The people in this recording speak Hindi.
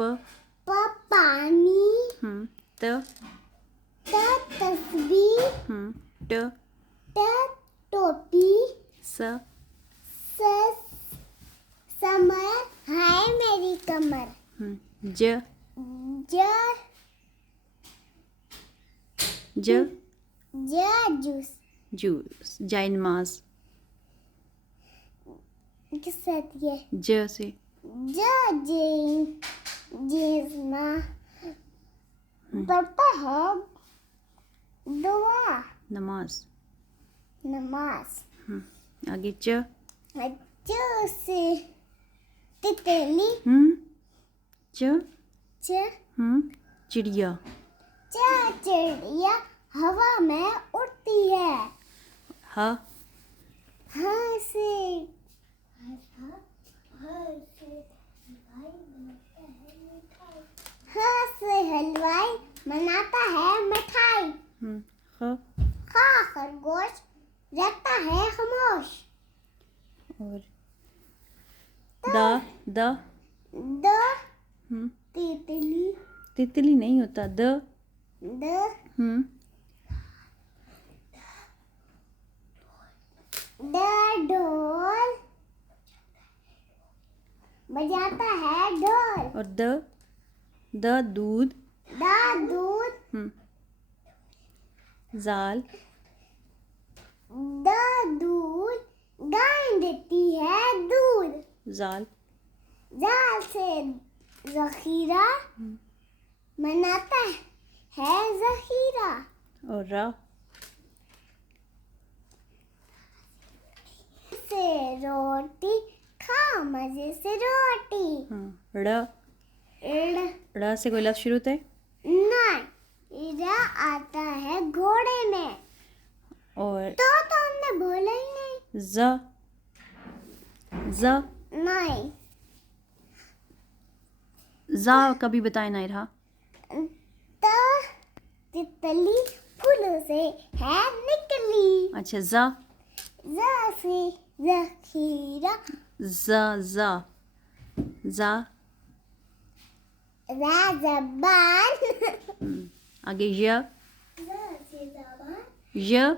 प पानी, त तस्बीह, ट टोपी, स समर, हाय मेरी कमर, ज ज जूस, जूस, जाए नमाज, किस साथ ये ज से जीना पढ़ता है, दुआ, नमाज, नमाज, आगे च से तितली, च च चिड़िया, चिड़िया हवा में उड़ती है, ह से हलवाई बनाता है मिठाई, खरगोश रहता है खामोश, और द तितली, तितली नहीं होता, द ढोल बजाता है ढोल, और द दूध, दूध, जाल दूध गाय देती है दूध, जाल जाल से जखीरा मनाता है जखीरा, और रा से रोटी खा मजे से रोटी, ड़ से कोई लफ्ज शुरू होता है, नहीं रा आता है घोड़े में, और तो हमने बोला ही नहीं, ज नहीं जा कभी बताए ना रहा, तो तितली फूलों से है निकली, अच्छा जा से जखीरा, जा जबान, आगे य से जबान, य